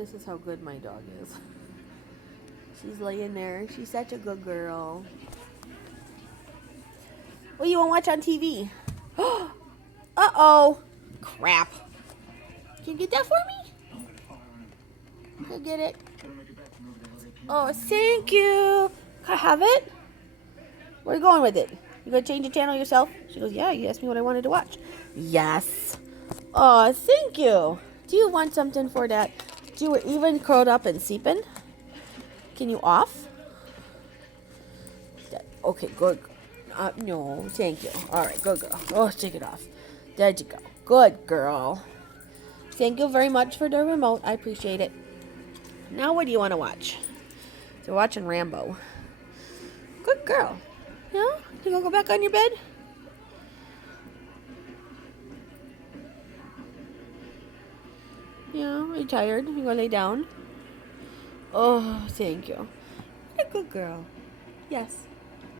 This is how good my dog is. She's laying there. She's such a good girl. What do you want to watch on TV? Uh-oh. Crap. Can you get that for me? Can I get it? Oh, thank you. Can I have it? Where are you going with it? You gonna change the channel yourself? She goes, yeah, you asked me what I wanted to watch. Yes. Oh, thank you. Do you want something for that? You were even curled up and sleeping? Can you off? Okay, good. No, thank you. All right, good girl. Oh, take it off. There you go. Good girl. Thank you very much for the remote. I appreciate it. Now what do you want to watch? So we're watching Rambo. Good girl. Yeah? You gonna go back on your bed? Yeah, are you tired? You gonna lay down? Oh, thank you. What a good girl. Yes.